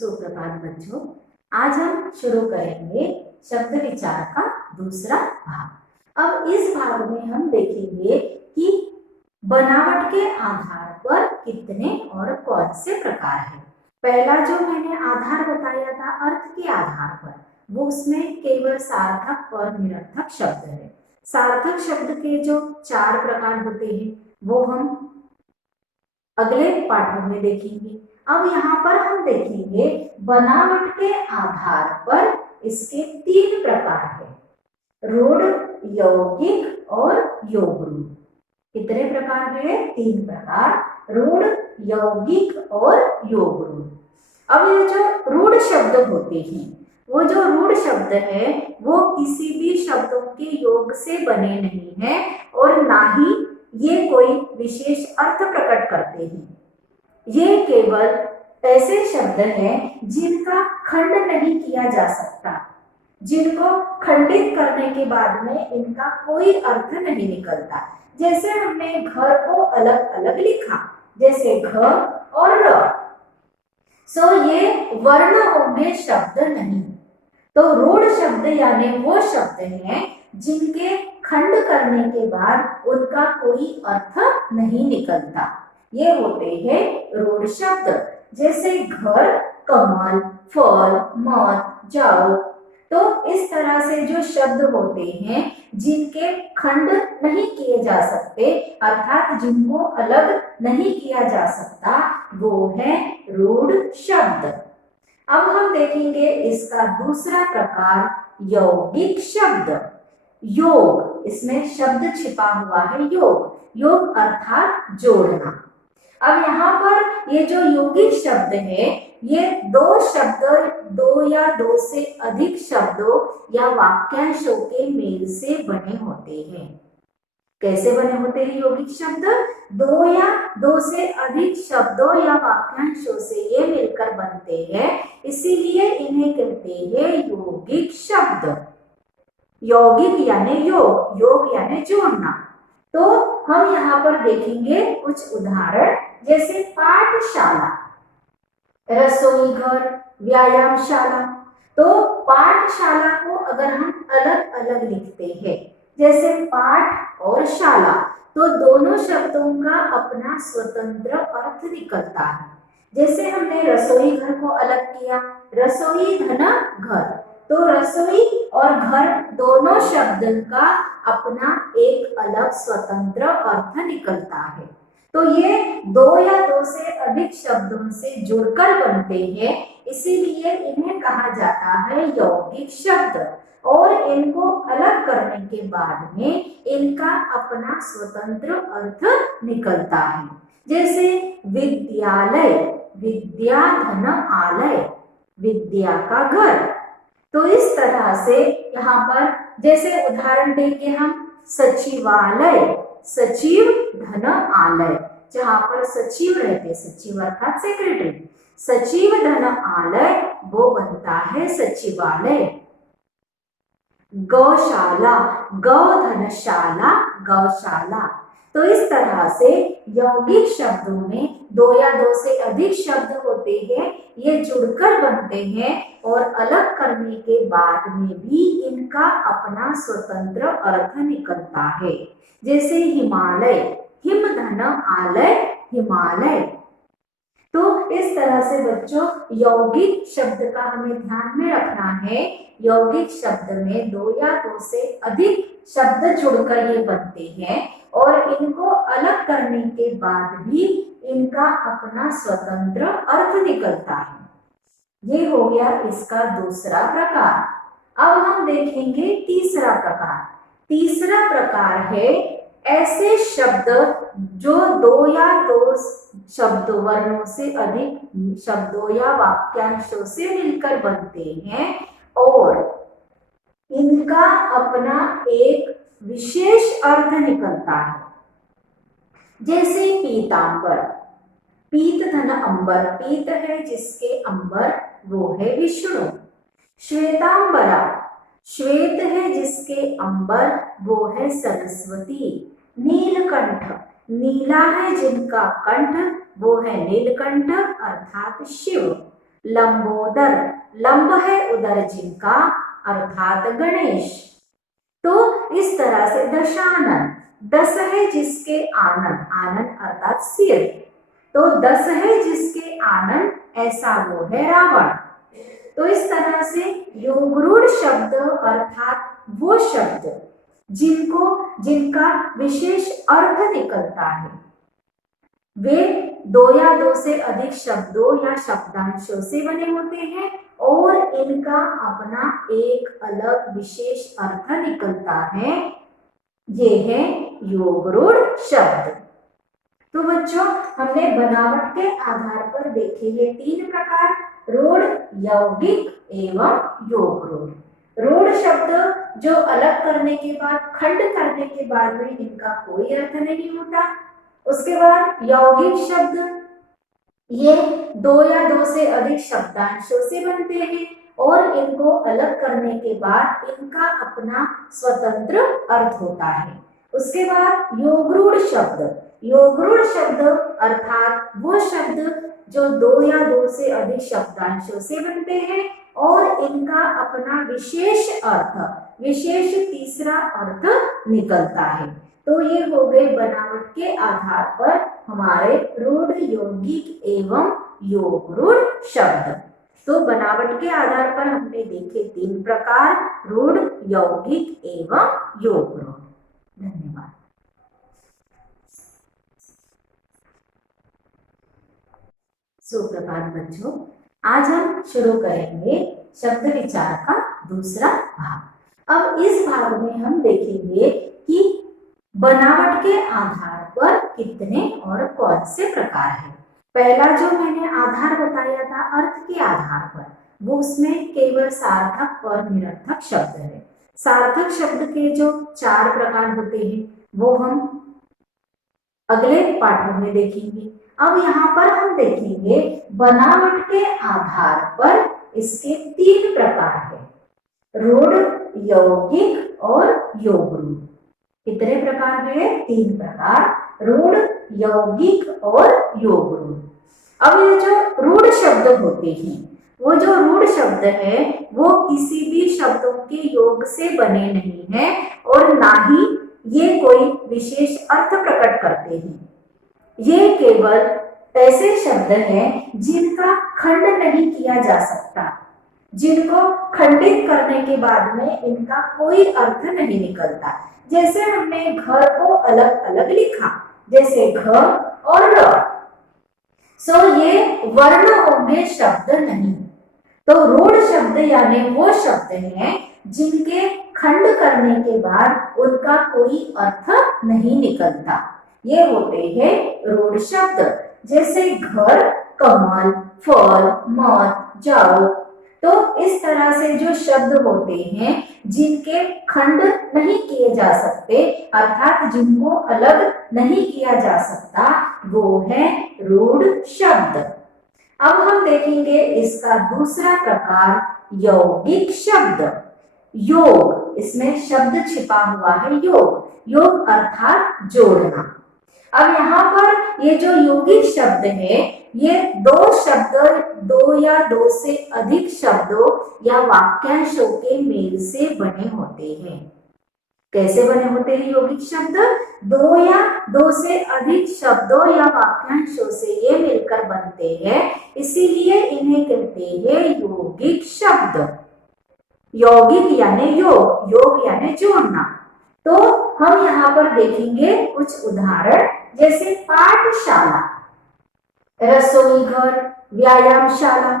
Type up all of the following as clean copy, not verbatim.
सुप्रभात बच्चों। आज हम शुरू करेंगे शब्द विचार का दूसरा भाग। अब इस भाग में हम देखेंगे कि बनावट के आधार पर कितने और कौन से प्रकार हैं। पहला जो मैंने आधार बताया था अर्थ के आधार पर, वो उसमें केवल सार्थक और निरर्थक शब्द है। सार्थक शब्द के जो 4 प्रकार होते हैं वो हम अगले पाठों में देखेंगे। अब यहाँ पर हम देखेंगे बनावट के आधार पर इसके 3 प्रकार हैं, रूढ़, यौगिक और योग रूढ़। कितने प्रकार के? 3 प्रकार, रूढ़, यौगिक और योग रूढ़। अब ये जो रूढ़ शब्द होते हैं, वो जो रूढ़ शब्द है वो किसी भी शब्दों के योग से बने नहीं है और ना ही ये कोई विशेष अर्थ प्रकट करते हैं। ये केवल ऐसे शब्द हैं जिनका खंड नहीं किया जा सकता, जिनको खंडित करने के बाद में इनका कोई अर्थ नहीं निकलता। जैसे हमने घर को अलग अलग लिखा, जैसे घ और र, सो ये वर्ण होंगे, शब्द नहीं। तो रूढ़ शब्द यानी वो शब्द हैं जिनके खंड करने के बाद उनका कोई अर्थ नहीं निकलता, ये होते हैं रूढ़ शब्द। जैसे घर, कमल, फल, मत, जाओ। तो इस तरह से जो शब्द होते हैं जिनके खंड नहीं किए जा सकते, अर्थात जिनको अलग नहीं किया जा सकता, वो है रूढ़ शब्द। अब हम देखेंगे इसका दूसरा प्रकार, यौगिक शब्द। योग, इसमें शब्द छिपा हुआ है, योग, योग अर्थात जोड़ना। अब यहाँ पर ये जो यौगिक शब्द है, ये 2 शब्द, 2 या 2 से अधिक शब्दों या वाक्यांशों के मेल से बने होते हैं। कैसे बने होते हैं यौगिक शब्द? 2 या 2 से अधिक शब्दों या वाक्यांशों से ये मिलकर बनते हैं, इसीलिए इन्हें कहते हैं यौगिक शब्द। यौगिक यानी योग, योग यानी जोड़ना। तो हम यहाँ पर देखेंगे कुछ उदाहरण, जैसे पाठशाला, रसोई घर, व्यायामशाला। तो पाठशाला को अगर हम अलग अलग लिखते हैं, जैसे पाठ और शाला, तो दोनों शब्दों का अपना स्वतंत्र अर्थ निकलता है। जैसे हमने रसोई घर को अलग किया, रसोई धन घर, तो रसोई और घर दोनों शब्द का अपना एक अलग स्वतंत्र अर्थ निकलता है। तो ये 2 या 2 से अधिक शब्दों से जुड़कर बनते हैं, इसीलिए इन्हें कहा जाता है यौगिक शब्द। और इनको अलग करने के बाद में इनका अपना स्वतंत्र अर्थ निकलता है। जैसे विद्यालय, विद्या धन आलय, विद्या का घर। तो इस तरह से यहाँ पर जैसे उदाहरण देंगे हम, सचिवालय, सचिव धन आलय, जहाँ पर सचिव रहते, सचिव अर्थात सेक्रेटरी, सचिव धन आलय, वो बनता है सचिवालय। गौशाला, गौधनशाला, गौशाला। तो इस तरह से यौगिक शब्दों में 2 या 2 से अधिक शब्द होते हैं, ये जुड़कर बनते हैं और अलग करने के बाद में भी इनका अपना स्वतंत्र अर्थ निकलता है। जैसे हिमालय, हिम धन आलय, हिमालय। तो इस तरह से बच्चों यौगिक शब्द का हमें ध्यान में रखना है। यौगिक शब्द में 2 या 2 से अधिक शब्द जुड़कर ये बनते हैं और इनको अलग करने के बाद भी इनका अपना स्वतंत्र अर्थ निकलता है। ये हो गया इसका दूसरा प्रकार। अब हम देखेंगे तीसरा प्रकार। तीसरा प्रकार है ऐसे शब्द जो 2 या 2 शब्द वर्णों से अधिक शब्दों या वाक्यांशों से मिलकर बनते हैं और इनका अपना एक विशेष अर्थ निकलता है। जैसे पीतांबर, पीत धन अंबर, पीत है जिसके अंबर वो है विष्णु। श्वेतांबरा, श्वेत है जिसके अंबर वो है सरस्वती। नीलकंठ, नीला है जिनका कंठ वो है नीलकंठ अर्थात शिव। लंबोदर, लंब है उदर जिनका अर्थात गणेश। तो इस तरह से दशानन, दस है जिसके आनन, आनन अर्थात सिर, तो दस है जिसके आनन ऐसा वो है रावण। तो इस तरह से योगरूढ़ शब्द अर्थात वो शब्द जिनका विशेष अर्थ निकलता है, वे दो या दो से अधिक शब्दों या शब्दांशों से बने होते हैं और इनका अपना एक अलग विशेष अर्थ निकलता है। ये है योगरूढ़ शब्द। तो बच्चों, हमने बनावट के आधार पर देखे हैं तीन प्रकार, रूढ़, यौगिक एवं योगरूढ़। रूढ़ शब्द जो अलग करने के बाद, खंड करने के बाद में इनका कोई अर्थ नहीं होता। उसके बाद यौगिक शब्द, ये दो या दो से अधिक शब्दांशों से बनते हैं और इनको अलग करने के बाद इनका अपना स्वतंत्र अर्थ होता है। उसके बाद योगरूढ़ शब्द, योगरूढ़ शब्द अर्थात वो शब्द जो दो या दो से अधिक शब्दांशों से बनते हैं और इनका अपना विशेष अर्थ, विशेष तीसरा अर्थ निकलता है। तो ये हो गए बनावट के आधार पर हमारे रूढ़, यौगिक एवं योगरूढ़ शब्द। तो बनावट के आधार पर हमने देखे तीन प्रकार, रूढ़, यौगिक एवं योगरूढ़। धन्यवाद। सुप्रभात बच्चों, आज हम शुरू करेंगे शब्द विचार का दूसरा भाग। अब इस भाग में हम देखेंगे कि बनावट के आधार पर कितने और कौन से प्रकार हैं। पहला जो मैंने आधार बताया था अर्थ के आधार पर, वो उसमें केवल सार्थक और निरर्थक शब्द है। सार्थक शब्द के जो चार प्रकार होते हैं वो हम अगले पाठों में देखेंगे। अब यहाँ पर हम देखेंगे बनावट के आधार पर इसके तीन प्रकार हैं, रूढ़, यौगिक और योगरूढ़। कितने प्रकार हैं? तीन प्रकार, रूढ़, यौगिक और योगरूढ़। अब ये जो रूढ़ शब्द होते हैं, वो जो रूढ़ शब्द है वो किसी भी शब्दों के योग से बने नहीं है और ना ही ये कोई विशेष अर्थ प्रकट करते हैं। ये केवल ऐसे शब्द हैं जिनका खंड नहीं किया जा सकता, जिनको खंडित करने के बाद में इनका कोई अर्थ नहीं निकलता। जैसे हमने घर को अलग अलग लिखा, जैसे घ और र, सो ये वर्ण होंगे, शब्द नहीं। तो रूढ़ शब्द यानी वो शब्द हैं जिनके खंड करने के बाद उनका कोई अर्थ नहीं निकलता, ये होते हैं रूढ़ शब्द। जैसे घर, कमल, फल, मत, जाओ। तो इस तरह से जो शब्द होते हैं जिनके खंड नहीं किए जा सकते, अर्थात जिनको अलग नहीं किया जा सकता, वो है रूढ़ शब्द। अब हम देखेंगे इसका दूसरा प्रकार, यौगिक शब्द। योग, इसमें शब्द छिपा हुआ है योग, योग अर्थात जोड़ना। अब यहाँ पर ये जो यौगिक शब्द है, ये दो शब्द, दो या दो से अधिक शब्दों या वाक्यांशों के मेल से बने होते हैं। कैसे बने होते हैं यौगिक शब्द? दो या दो से अधिक शब्दों या वाक्यांशों से ये मिलकर बनते हैं, इसीलिए इन्हें कहते हैं यौगिक शब्द। यौगिक यानी योग, योग यानी जोड़ना। तो हम यहाँ पर देखेंगे कुछ उदाहरण, जैसे पाठशाला, रसोई घर, व्यायामशाला।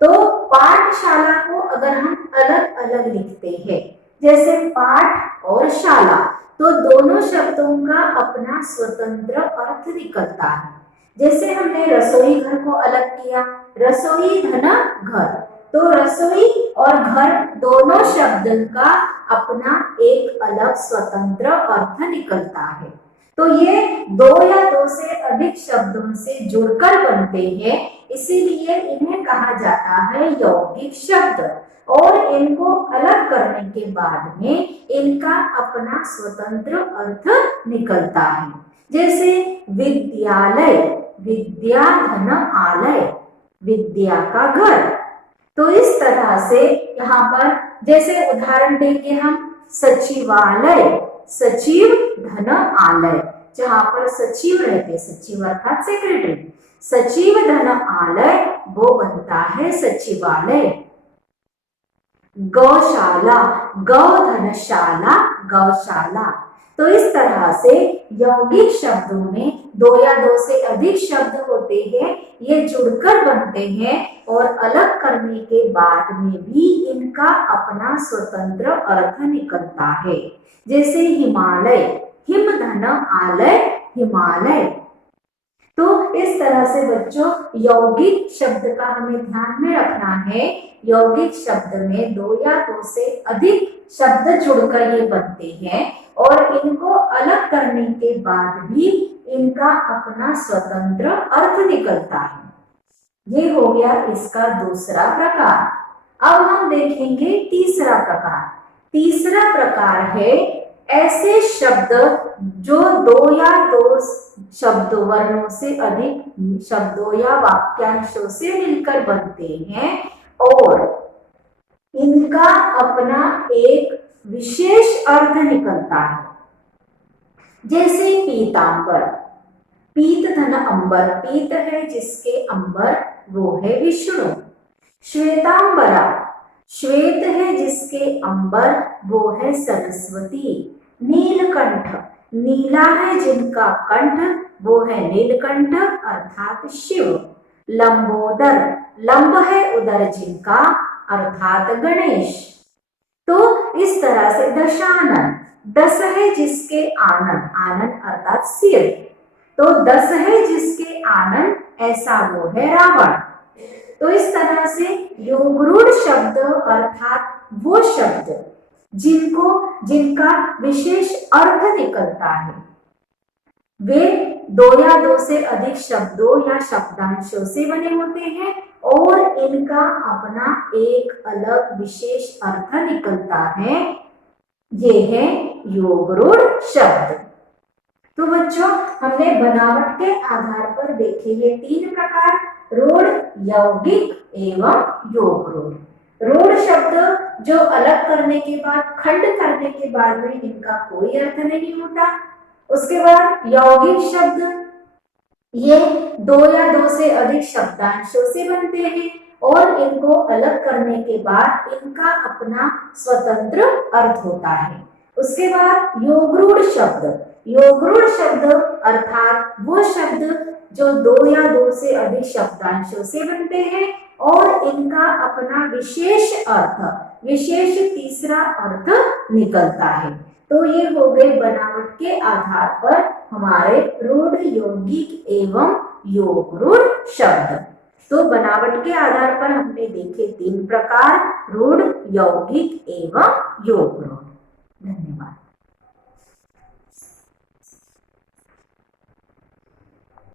तो पाठशाला को अगर हम अलग अलग लिखते हैं, जैसे पाठ और शाला, तो दोनों शब्दों का अपना स्वतंत्र अर्थ निकलता है। जैसे हमने रसोई घर को अलग किया, रसोई धना घर, तो रसोई और घर दोनों शब्द का अपना एक अलग स्वतंत्र अर्थ निकलता है। तो ये दो या दो से अधिक शब्दों से जुड़कर बनते हैं, इसीलिए इन्हें कहा जाता है यौगिक शब्द। और इनको अलग करने के बाद में इनका अपना स्वतंत्र अर्थ निकलता है। जैसे विद्यालय, विद्या धन आलय, विद्या का घर। तो इस तरह से यहाँ पर जैसे उदाहरण देंगे हम सचिवालय, सचिव धन आलय, जहाँ पर सचिव रहते, सचिव अर्थात सेक्रेटरी, सचिव धन आलय वो बनता है सचिवालय। गौशाला, गौ धनशाला, गौशाला। तो इस तरह से यौगिक शब्दों में दो या दो से अधिक शब्द होते हैं, ये जुड़कर बनते हैं और अलग करने के बाद में भी इनका अपना स्वतंत्र अर्थ निकलता है। जैसे हिमालय, हिम धन आलय, हिमालय। तो इस तरह से बच्चों यौगिक शब्द का हमें ध्यान में रखना है। यौगिक शब्द में दो या दो से अधिक शब्द जुड़कर ये बनते हैं और इनको अलग करने के बाद भी इनका अपना स्वतंत्र अर्थ निकलता है। ये हो गया इसका दूसरा प्रकार। अब हम देखेंगे तीसरा प्रकार। तीसरा प्रकार है ऐसे शब्द जो दो या दो शब्द वर्णों से अधिक शब्दों या वाक्यांशों से मिलकर बनते हैं और इनका अपना एक विशेष अर्थ निकलता है। जैसे पीतांबर, पीत धन अंबर, पीत है जिसके अंबर वो है विष्णु। श्वेतांबरा, श्वेत है जिसके अंबर वो है सरस्वती। नीलकंठ, नीला है जिनका कंठ वो है नीलकंठ अर्थात शिव। लंबोदर, लंब है उदर जिनका अर्थात गणेश। तो इस तरह से दशानन, दस है जिसके आनन, आनन अर्थात सिर, तो दस है जिसके आनन ऐसा वो है रावण। तो इस तरह से योगरूढ़ शब्द अर्थात वो शब्द जिनका विशेष अर्थ निकलता है, वे दो या दो से अधिक शब्दों या शब्दांशों से बने होते हैं और इनका अपना एक अलग विशेष अर्थ निकलता है। ये है योगरूढ़ शब्द। तो बच्चों हमने बनावट के आधार पर देखे ये तीन प्रकार, रूढ़, यौगिक एवं योगरूढ़। रूढ़ शब्द जो अलग करने के बाद, खंड करने के बाद में इनका कोई अर्थ नहीं होता। उसके बाद यौगिक शब्द ये दो या दो से अधिक शब्दांशों से बनते हैं और इनको अलग करने के बाद इनका अपना स्वतंत्र अर्थ होता है। उसके बाद योगरूढ़ शब्द, योगरूढ़ शब्द अर्थात वो शब्द जो दो या दो से अधिक शब्दांशों से बनते हैं और इनका अपना विशेष अर्थ, विशेष तीसरा अर्थ निकलता है। तो ये हो गए बनावट के आधार पर हमारे रूढ़, यौगिक एवं योगरूढ़ शब्द। तो बनावट के आधार पर हमने देखे तीन प्रकार, रूढ़, यौगिक एवं योगरूढ़।